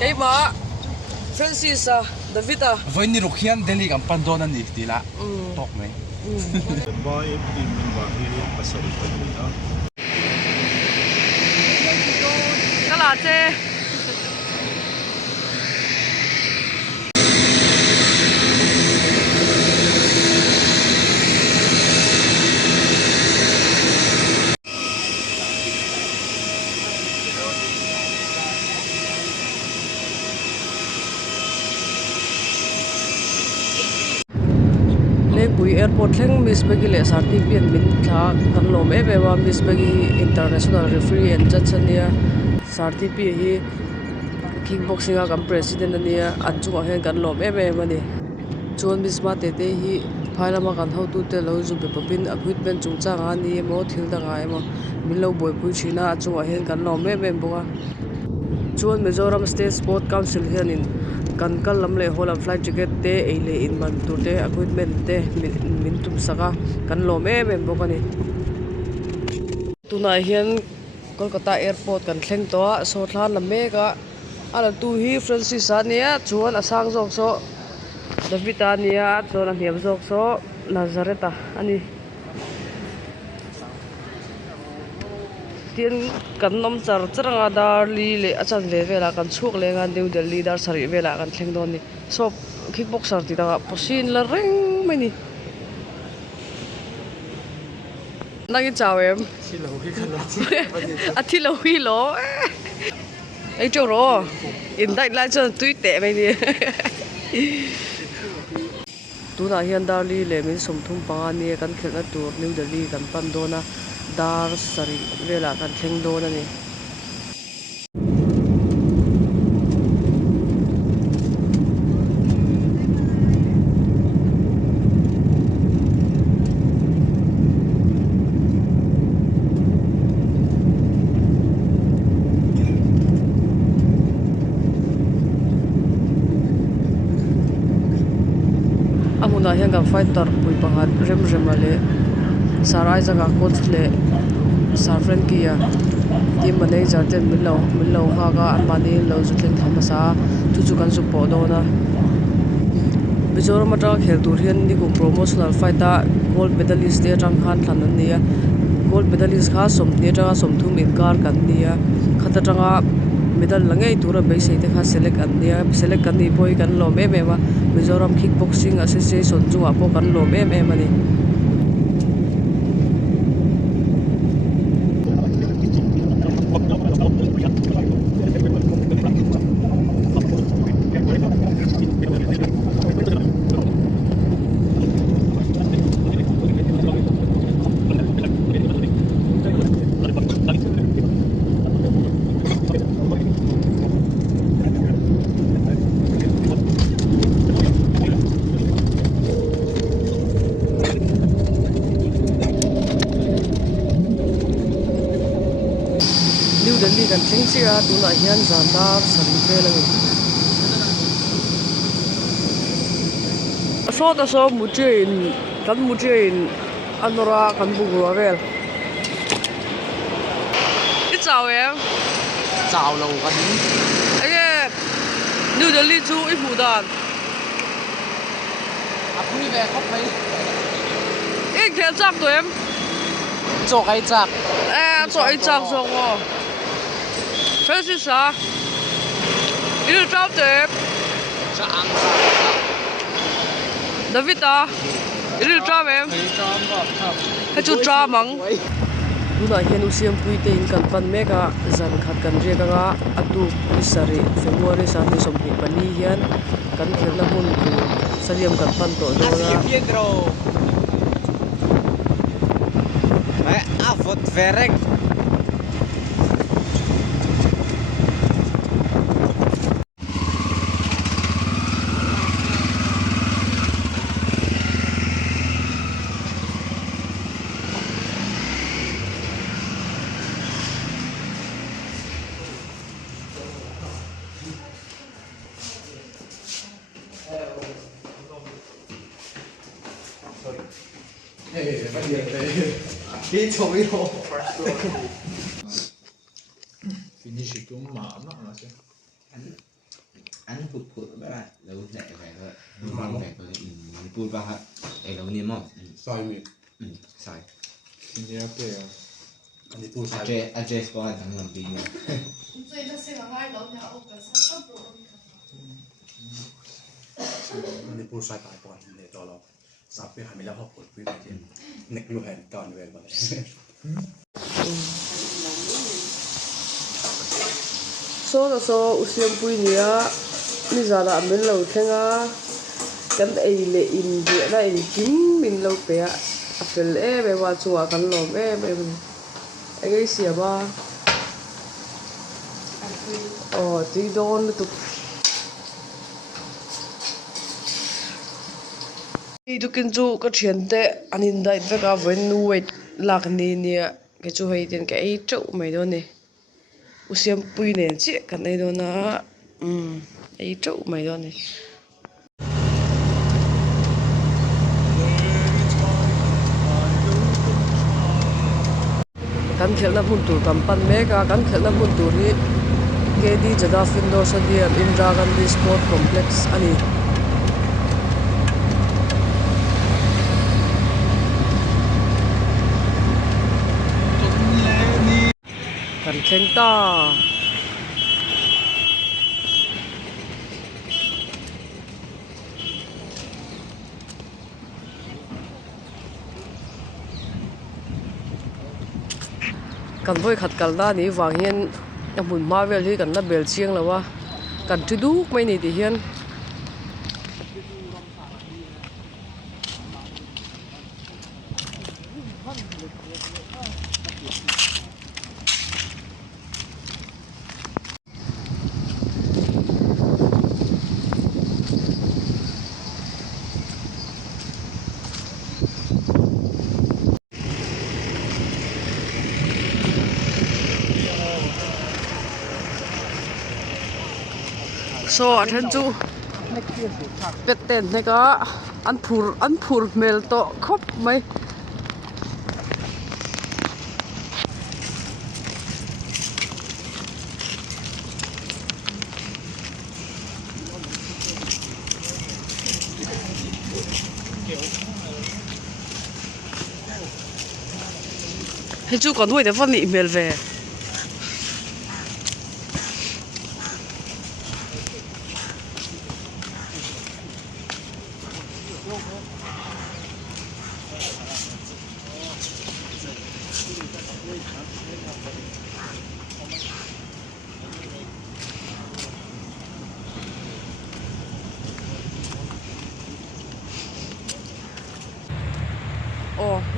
cái mà Francis David với ni rukhian Delhi kam pandon ani tila tok mai boy team min ba hi pasari pa ni na cái là che Pui airport theng Miss Bagi le sarti pian min tha kan lom e wa Miss Bagi international referee and judge ania sarti pi hi kickboxing a kam president ania anchunga hen kan lom e mani chon Miss ma te hi phailama kan ho tu te lo zu be popin equipment chungchang ani mo thil danga emo milo boy pui china achunga hen kan lom e boka chon Mizoram State Sport Council hianin kan kalam le holam flight ticket te eile in man tur te equipment te min tum saka kan lo me bokani tuna hian Kolkata airport kan thleng to so thlan la me ka ala tu hi Francis ania chuan asang jok so David ania chuan hniam jok so Nazareta ani tiên kan nom char charanga dar li le achan le vela kan chuk le nga New Delhi dar sari vela kan thleng don ni so kickboxer ti da posin la reng mai ni nangi chaw em silo hi khala athi lo hi lo ai cho ro in dai lai cho tui te mai ni tu na hian dar li le min som thum pa ni kan khelna tur New Delhi kan pan dona dar sari vela kan thleng don ani amuna hian kan fighter pui pangat rem ale sarai jaga coach le sar friend kia team manager ten milo ha ga mani lo zu thleng thamasa chu chu kan su po do na Mizoram ata khel tur hian ni ku promotional fighter gold medalist te tang khan thlan an nia gold medalist kha som ne ta som thum in kar kan nia khata tanga medal langai tura be sei te kha select an nia select kan ni poi kan lo me wa Mizoram kickboxing association chunga po kan lo me mani New Delhi kan thleng chia tuna hian zandar sari velani so ta so mutin kan mutin anora kan bugwa vel cái chào em chào lâu kan ai New Delhi chu i budan apui ve khop mai ik khel chak to em cho kai chak cho ai chak zo ngo Francis ilu trao te chang David ilu trao em hay chu trao mang tuna hian usiam pui te in kan pan meka zan khat kan ria ka atu isari February sa ni som hi pani hian kan khelna mun ku sariam kan pan to do na mai avot verek cái chỗ ý đồ finish itu mana nasi phụt phụt mấy bạn lâu dạy phải thôi mong phải thôi mình vui vào hết để lâu niêm mong Sai mi. sai Senior player. Anh đi tu sai. address có là thằng làm gì nhỉ Anh đi tu sai tài bọn để cho nó sắpไปหาไม่แล้วพอผลวิ่งไปเจนเน็กลูกแฮนก่อนเวลาเลย số là số usiam pui nia mi za la men lo thenga kan ei le in dia na in kim min lo pe a fel e be wa chuwa kan lo e be ai cái sia ba ti don tu tu kin chu ka thian te anin dai ve ka ven wait lak ni nia ke chu hei ten ke ei chau mai do ni usiam pui nen chi kan ei do na ei chau mai do ni kan khelna hmun tur kam pan meka kan khelna hmun tur hi KD Jadaf Indoor Stadium Indira Gandhi Sport Complex ani kan thleng ta kan voi khat kalna ni wang hian amun marvel hi kan na bel chiang lawa kan thu duk mai ni ti hian so athen chu peten ne ka an phur mel to khop mai he chu còn nuôi để phân nị mel về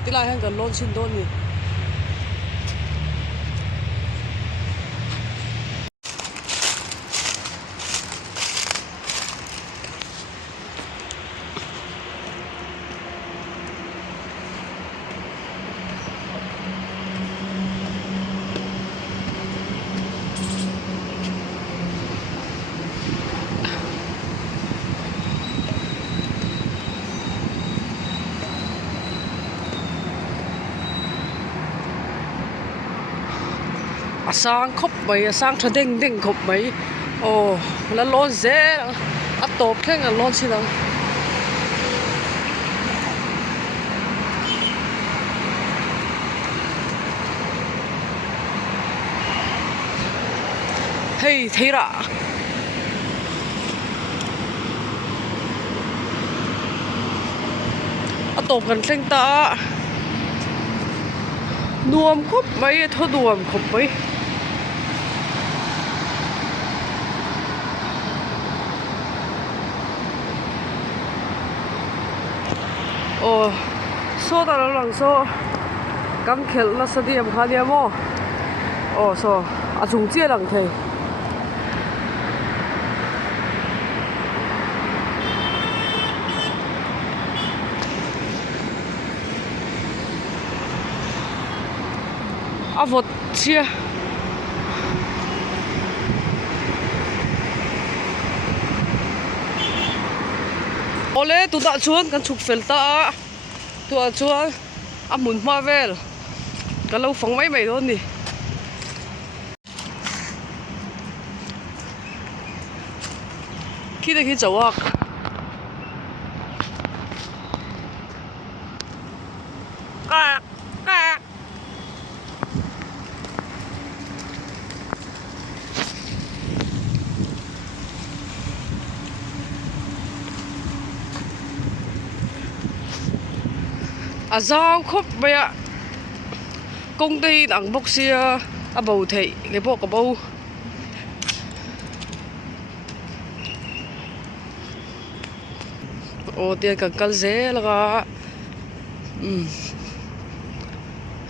tí lại hàng gần lon xin đôn nhỉ sang khóc mấy sang thà đinh đinh khóc mấy là lon dễ top khen là lon xin đâu hey thấy ra top gần khen ta nuông khóc mấy thôi nuông khóc mấy so ta lo lang so kam khel na stadium khania mo so a chung che lang thei a vot chia ole tu da chuan kan chuk fel ta tua chuan amun marvel kan lo phong mai mai don ni khi đây khi cháu à giao khóc bây ạ công ty đảng bốc xia bầu thị lấy bộ của bầu tiền cần cân dễ là cả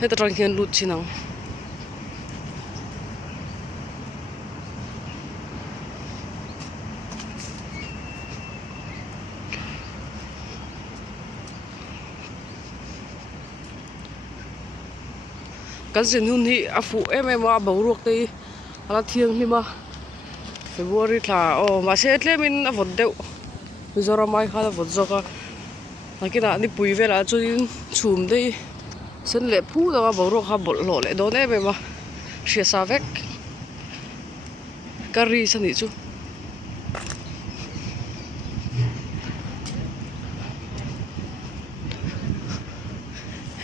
hết tất cả hiện lụt chi nào cái gì hun hi phụ em bầu ruột thì là thiêng đi mà February là mà sẽ lên mình vật đệu bây giờ mai khai là vật do cái nào đi bùi về là cho đi chùm đi sân lệ phú đó bầu ruột ha bột lỗ lại đó em mà xia sa vek curry sao nhỉ chú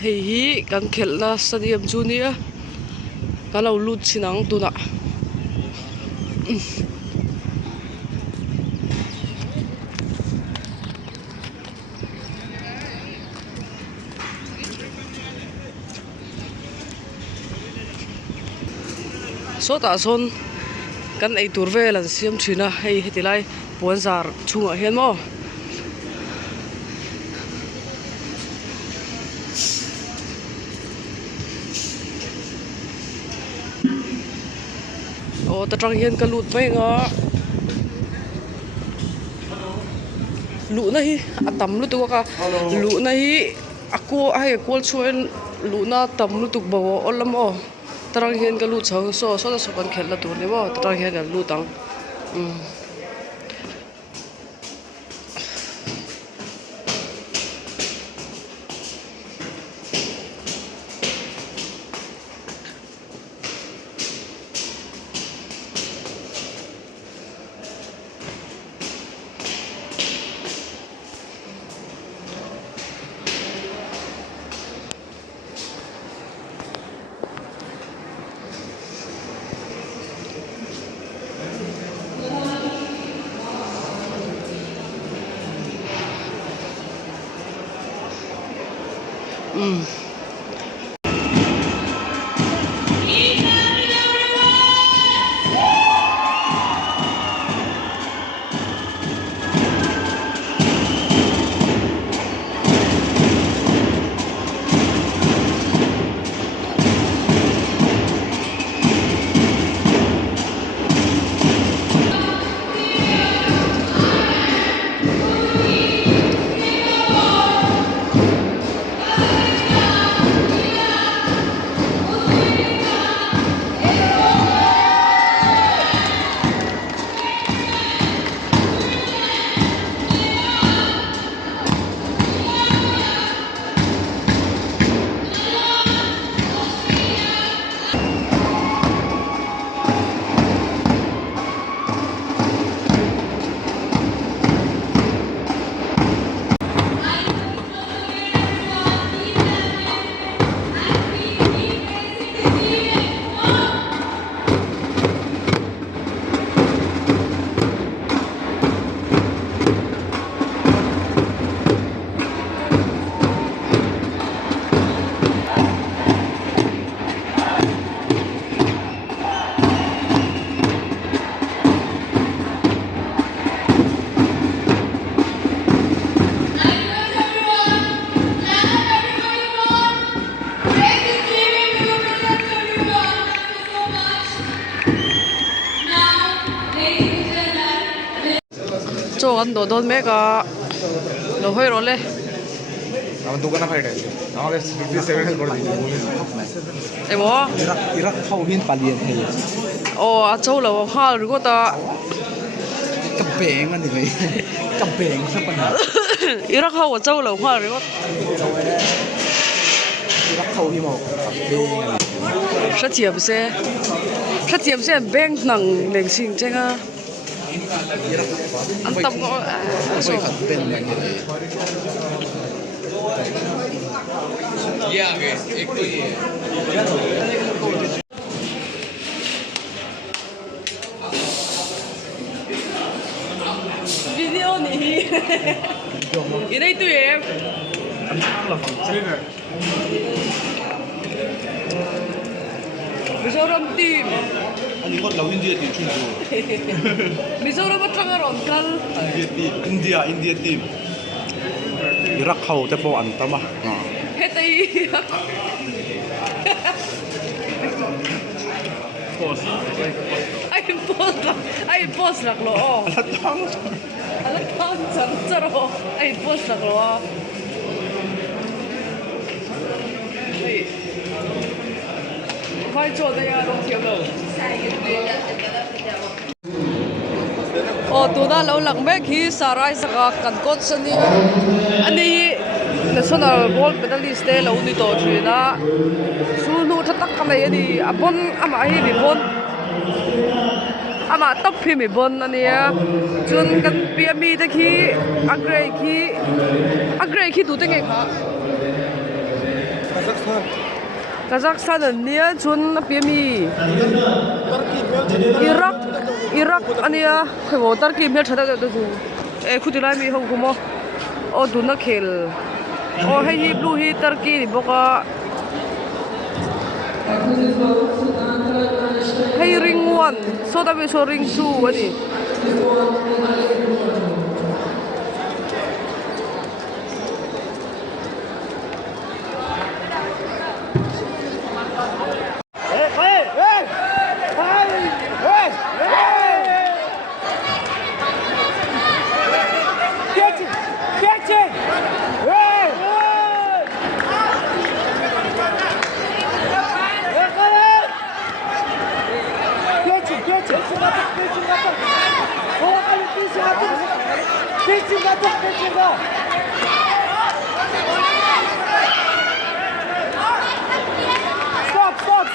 hi kan khel na stadium junior kalau lut sinang tu na so ta son kan ei tur ve lan siam thina hei hetilai ponzar chunga hian mo ta trăng hiền cả lụt mấy ngó lụt này tầm lụt tụi cả lụt này cô ai cô chuyên lụt na tầm lụt tụi bầu ôn lắm ô ta trăng hiền cả lụt sống so ta sống còn khét là tụi này mà ta trăng hiền cả lụt tăng cho ăn đồ đôn mẹ cả đồ hơi rồi lên আমার দোকানে ফাইট আছে আমাকে 57 করে দিয়েছে em bố Iraq ফাউহিন পালিয়ে থাকে à châu là hoa rồi có ta กำแพงอันนี้เลยกำแพงสักปัญหา Iraq hao ở châu là hoa rồi có อิรักเขาที่บอกเบงอันนี้ sát chiếm xe beng nặng lên xin chứ à Ang tam ko. So, kan pen man ni bay. Yeah, guys. Ek to ye. Video ni. Ini itu ya. Mizoram team. Ani ko lawin dia team chung ko. Mizoram at Rangaron kal. India team. Irak khau te po an tama. Hetay. Pause. Ay post nak lo. Alatang. Alat kan caro. Ay post nak lo. Ay. Phải cho đây à đông thiếu đâu. Tu na lo lang mek hi sarai saka kan kot sani. Ani national gold medalist te lo ni to thina. Sunu thatak kan nei ani abon ama hi mi bon. Ama top phi mi bon ania. Chun kan PMI te khi agrei khi tu te nge kha. Kazakhstan ania chun PMI. Iraq ania kho Turkey mel thada da du e khutilai mi ho kumo o du na khel o hi blue hi Turkey ni boka hey ring 1 so da be so ring 2 ani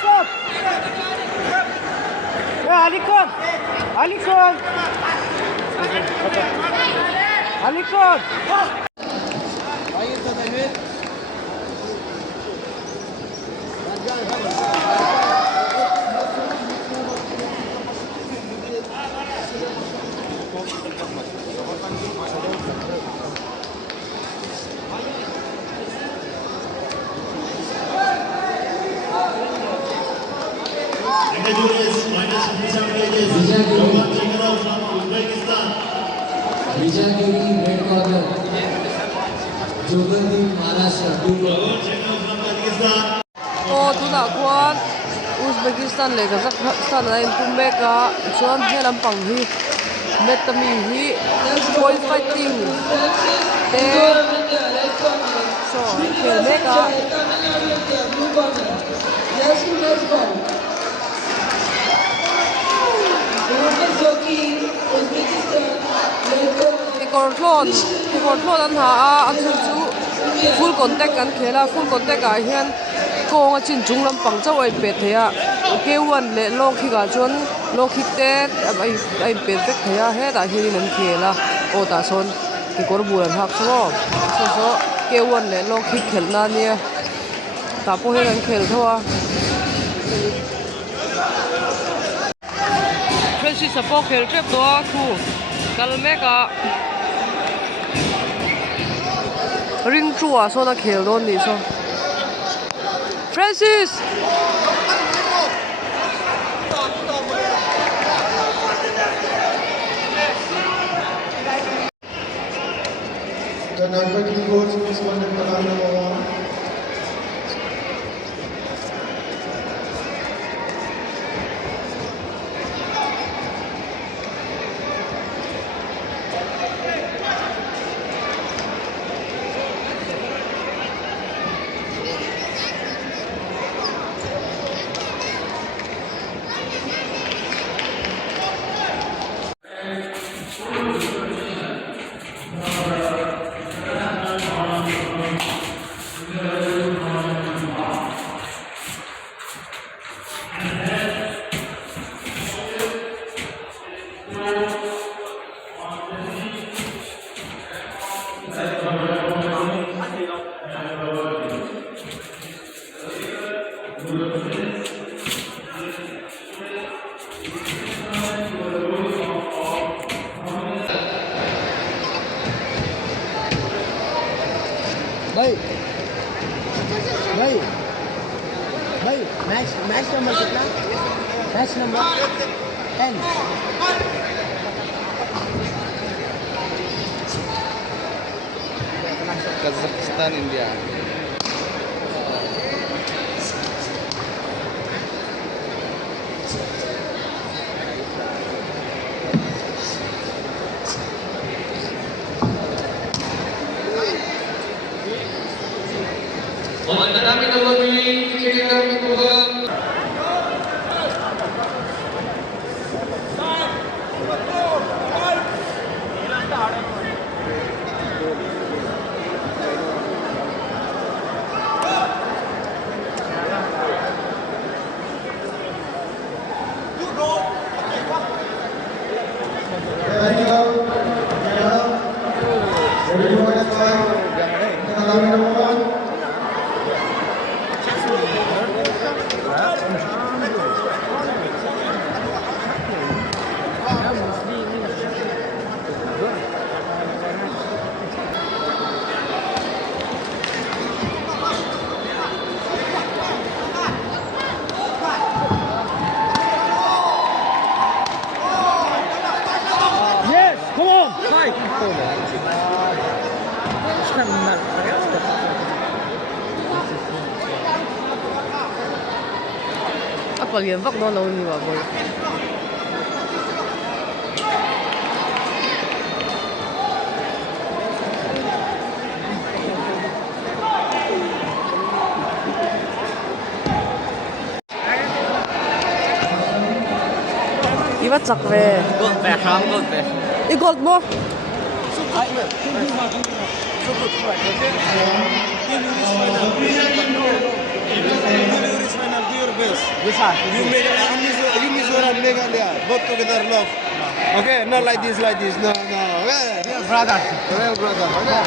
Stop! Yeah, Alikon! Vijan Giri, red corner. Jogandip, Maharashtra, blue corner. Tu na kwan Uzbekistan le Kazakhstan na impume ka chuan helam pang hi metami hi point fighting te so khel ka Kortlon an ha a chu full contact kan khela full contact a hian kong a chin chung lampang chaw ai pet theya K1 le long khi ga chon long khi te ai pet vek theya he da hi nan khela o ta son ki kor bu an hak so K1 le long khi khelna nia ta po he nan khel thawa Francis support khel trep to thu kalmeka ring chua so na khel don ni so Francis The number 2 goes to this one in the line number 1. Match number कितना? Match number 10. Kazakhstan, India. Menanami nomor pilih Cekar Mikuba. Apa lian vak no no ni wa boy. Iba chak ve. Gold पे ham gold पे. I gold mo. You Mizoram, Meghalaya, both together love. Okay, not like this, no. Okay. Real brother. Okay.